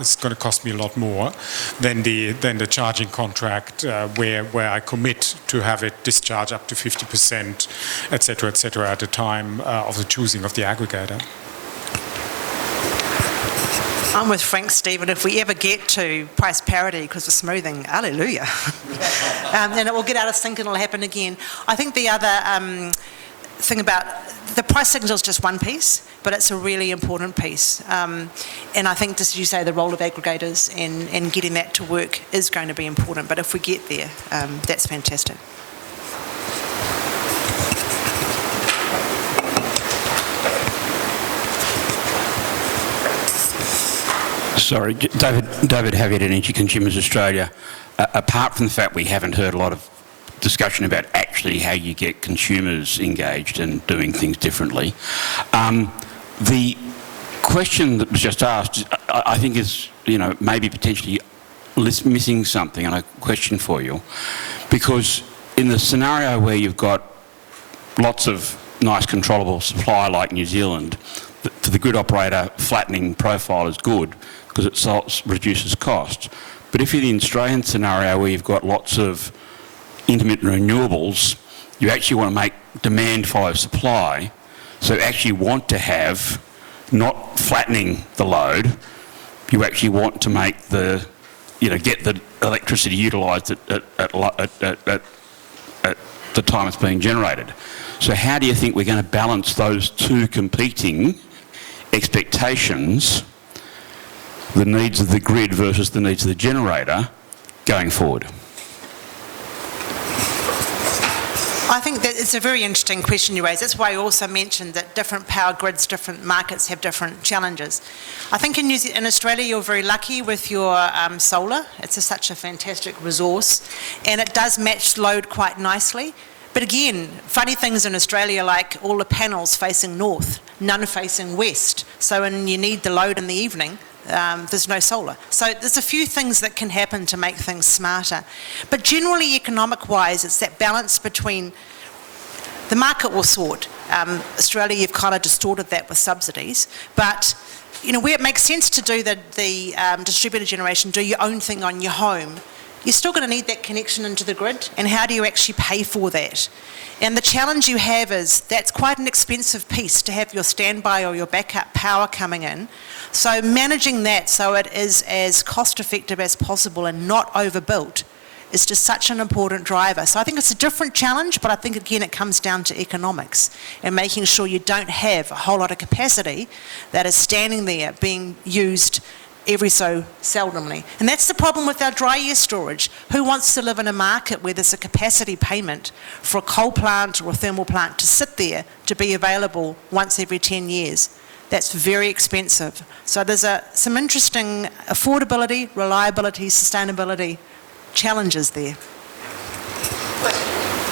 it's going to cost me a lot more than the charging contract where I commit to have it discharge up to 50%, etc., at the time of the choosing of the aggregator. I'm with Frank, Stephen. If we ever get to price parity because of smoothing, hallelujah. Then it will get out of sync and it'll happen again. I think the other thing about the price signal is just one piece, but it's a really important piece. And I think, just as you say, the role of aggregators and getting that to work is going to be important. But if we get there, that's fantastic. Sorry, David Havitt, Energy Consumers Australia. Apart from the fact we haven't heard a lot of discussion about actually how you get consumers engaged and doing things differently, the question that was just asked, I think is, maybe potentially missing something, and a question for you, because in the scenario where you've got lots of nice controllable supply like New Zealand, for the grid operator, flattening profile is good because it reduces cost. But if you're in the Australian scenario where you've got lots of intermittent renewables, you actually want to make demand follow supply. So you actually want to have, not flattening the load, you actually want to make the, get the electricity utilised at the time it's being generated. So how do you think we're going to balance those two competing expectations, the needs of the grid versus the needs of the generator, going forward? I think that it's a very interesting question you raise. That's why I also mentioned that different power grids, different markets have different challenges. I think in Australia you're very lucky with your solar. It's such a fantastic resource and it does match load quite nicely. But again, funny things in Australia, like all the panels facing north, none facing west. So when you need the load in the evening, there's no solar. So there's a few things that can happen to make things smarter. But generally, economic-wise, it's that balance between the market will sort. Australia, you've kind of distorted that with subsidies. But where it makes sense to do the distributed generation, do your own thing on your home, you're still going to need that connection into the grid, and how do you actually pay for that? And the challenge you have is that's quite an expensive piece to have your standby or your backup power coming in. So managing that so it is as cost effective as possible and not overbuilt is just such an important driver. So I think it's a different challenge, but I think again it comes down to economics and making sure you don't have a whole lot of capacity that is standing there being used every so seldomly. And that's the problem with our dry air storage. Who wants to live in a market where there's a capacity payment for a coal plant or a thermal plant to sit there to be available once every 10 years? That's very expensive. So there's some interesting affordability, reliability, sustainability challenges there.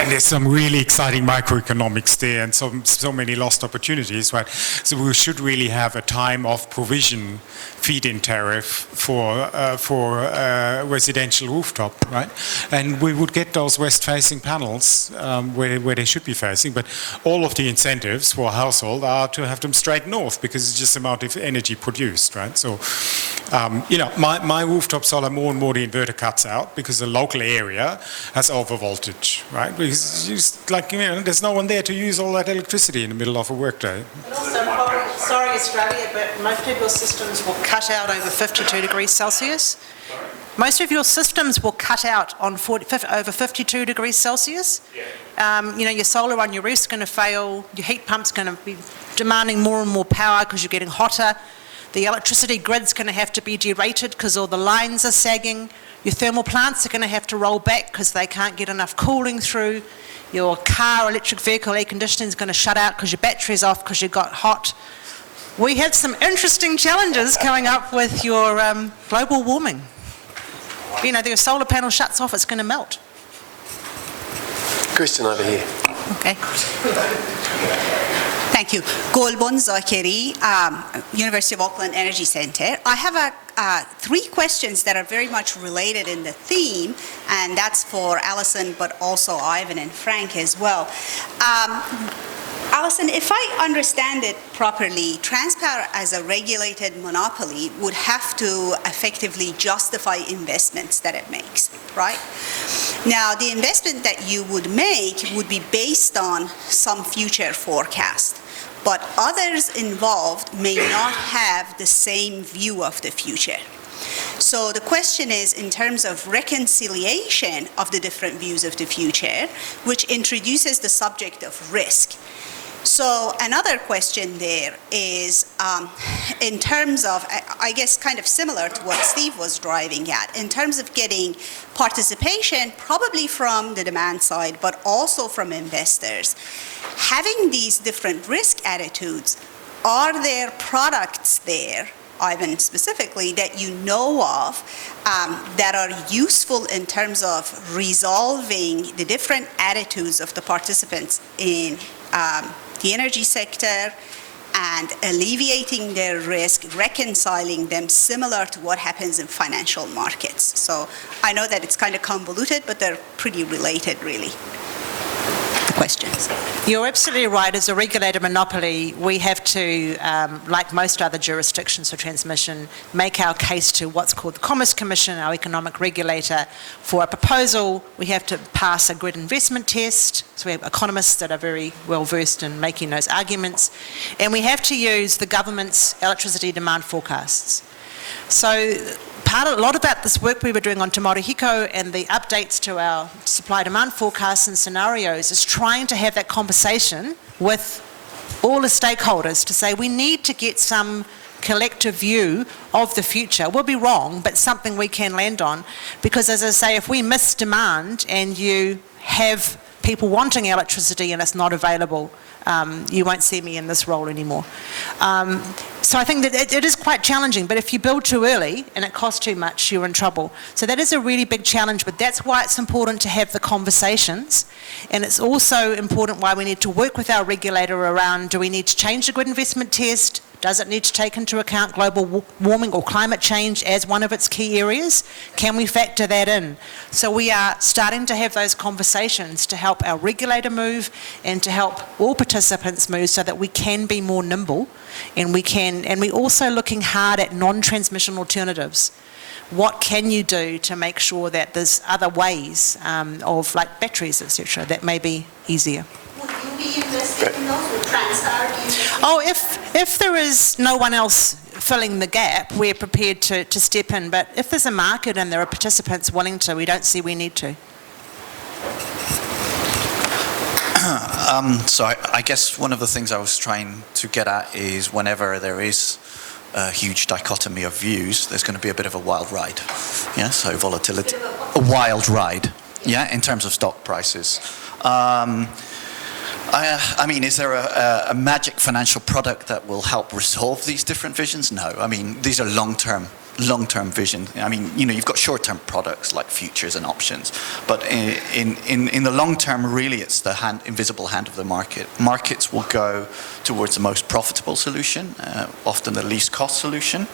And there's some really exciting microeconomics there and so many lost opportunities, right? So we should really have a time of provision feed-in tariff for residential rooftop, right? And we would get those west-facing panels where they should be facing, but all of the incentives for a household are to have them straight north because it's just the amount of energy produced, right? So, my rooftop solar, more and more the inverter cuts out because the local area has overvoltage, right? Because there's no one there to use all that electricity in the middle of a workday. Sorry, Australia, but most of your systems will cut out over 52 degrees Celsius. Most of your systems will cut out on over 52 degrees Celsius. Your solar on your roof's going to fail. Your heat pump's going to be demanding more and more power because you're getting hotter. The electricity grid's going to have to be derated because all the lines are sagging. Your thermal plants are going to have to roll back because they can't get enough cooling through. Your car, electric vehicle air conditioning is going to shut out because your battery's off because you got hot. We had some interesting challenges coming up with your global warming. Your solar panel shuts off, it's going to melt. Question over here. Okay. Thank you. Golbon Zakeri, University of Auckland Energy Centre. I have three questions that are very much related in the theme, and that's for Alison, but also Ivan and Frank as well. Alison, if I understand it properly, Transpower as a regulated monopoly would have to effectively justify investments that it makes, right? Now, the investment that you would make would be based on some future forecast, but others involved may not have the same view of the future. So the question is, in terms of reconciliation of the different views of the future, which introduces the subject of risk. So another question there is, in terms of, I guess kind of similar to what Steve was driving at, in terms of getting participation, probably from the demand side, but also from investors. Having these different risk attitudes, are there products there, Ivan specifically, that you know of that are useful in terms of resolving the different attitudes of the participants in the energy sector and alleviating their risk, reconciling them, similar to what happens in financial markets? So I know that it's kind of convoluted, but they're pretty related, really. Questions. You're absolutely right. As a regulated monopoly, we have to, like most other jurisdictions for transmission, make our case to what's called the Commerce Commission, our economic regulator. For a proposal, we have to pass a grid investment test. So we have economists that are very well versed in making those arguments. And we have to use the government's electricity demand forecasts. So a lot about this work we were doing on Te Marihiko and the updates to our supply-demand forecasts and scenarios is trying to have that conversation with all the stakeholders to say we need to get some collective view of the future. We'll be wrong, but something we can land on. Because as I say, if we miss demand and you have people wanting electricity and it's not available, you won't see me in this role anymore. So I think that it is quite challenging, but if you build too early and it costs too much, you're in trouble. So that is a really big challenge, but that's why it's important to have the conversations. And it's also important why we need to work with our regulator around, do we need to change the grid investment test? Does it need to take into account global warming or climate change as one of its key areas? Can we factor that in? So we are starting to have those conversations to help our regulator move and to help all participants move so that we can be more nimble and we're also looking hard at non-transmission alternatives. What can you do to make sure that there's other ways of like batteries, etc., that may be easier? Would you be invested in those? Would Transpower? Oh, if there is no one else filling the gap, we're prepared to step in. But if there's a market and there are participants willing to, we don't see we need to. So I guess one of the things I was trying to get at is whenever there is a huge dichotomy of views, there's going to be a bit of a wild ride. Yeah, so volatility, a wild ride. Yeah, in terms of stock prices. I mean, is there a magic financial product that will help resolve these different visions? No. I mean, these are long-term vision. I mean, you know, you've got short-term products like futures and options, but in the long term, really, it's the invisible hand of the market. Markets will go towards the most profitable solution, often the least cost solution.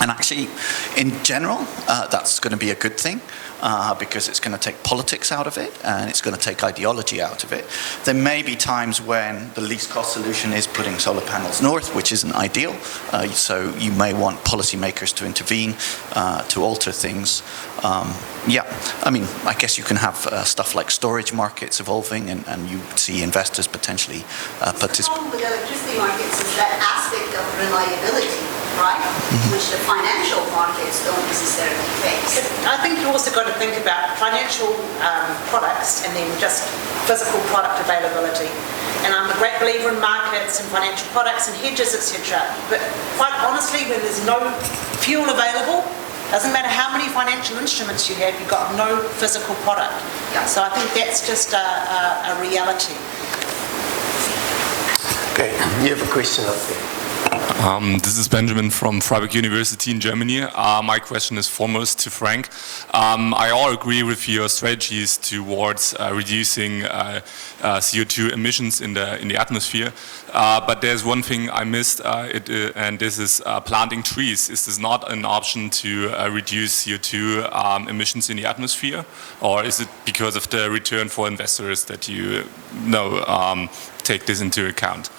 And actually, in general, that's going to be a good thing. Because it's going to take politics out of it and it's going to take ideology out of it. There may be times when the least cost solution is putting solar panels north, which isn't ideal. So you may want policymakers to intervene to alter things. Yeah, I mean, I guess you can have stuff like storage markets evolving and you see investors potentially participate. The problem with electricity markets is that aspect of reliability, right? Mm-hmm. Which the financial markets don't necessarily face. I think you've also got to think about financial products and then just physical product availability. And I'm a great believer in markets and financial products and hedges, etc. But quite honestly, when there's no fuel available, doesn't matter how many financial instruments you have, you've got no physical product. Yeah. So I think that's just a reality. Okay, you have a question up there. This is Benjamin from Freiburg University in Germany. My question is foremost to Frank. I all agree with your strategies towards reducing CO2 emissions in the atmosphere, but there's one thing I missed, and this is planting trees. Is this not an option to reduce CO2 emissions in the atmosphere, or is it because of the return for investors that you take this into account?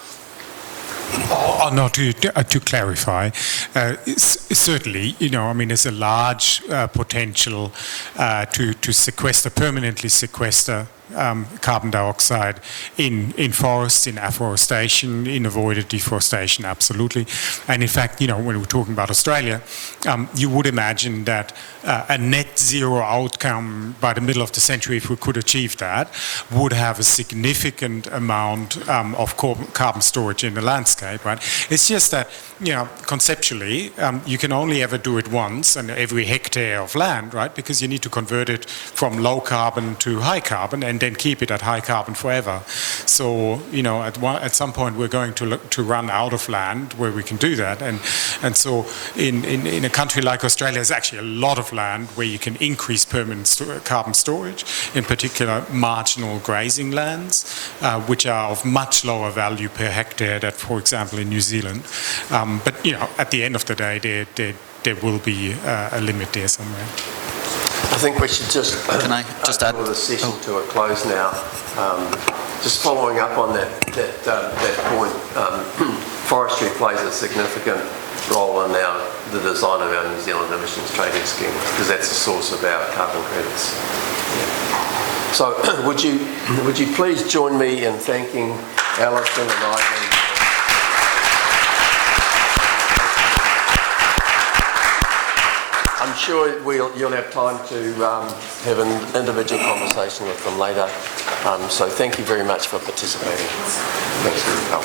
No, to clarify, certainly, there's a large potential to sequester, permanently sequester carbon dioxide in forests, in afforestation, in avoided deforestation, absolutely. And in fact, when we're talking about Australia, you would imagine that a net zero outcome by the middle of the century, if we could achieve that, would have a significant amount of carbon storage in the landscape, right? It's just that, conceptually, you can only ever do it once and every hectare of land, right? Because you need to convert it from low carbon to high carbon and then keep it at high carbon forever. So, at some point we're going to run out of land where we can do that. And so in a country like Australia, there's actually a lot of land where you can increase permanent carbon storage, in particular marginal grazing lands, which are of much lower value per hectare than, for example, in New Zealand. But, at the end of the day, there will be a limit there somewhere. I think we should just Can I just add draw the session to a close now. Just following up on that point, forestry plays a significant role in the design of our New Zealand emissions trading scheme, because that's the source of our carbon credits. So would you please join me in thanking Alison and Ivan. I'm sure you'll have time to have an individual conversation with them later. So thank you very much for participating. Thanks for your help.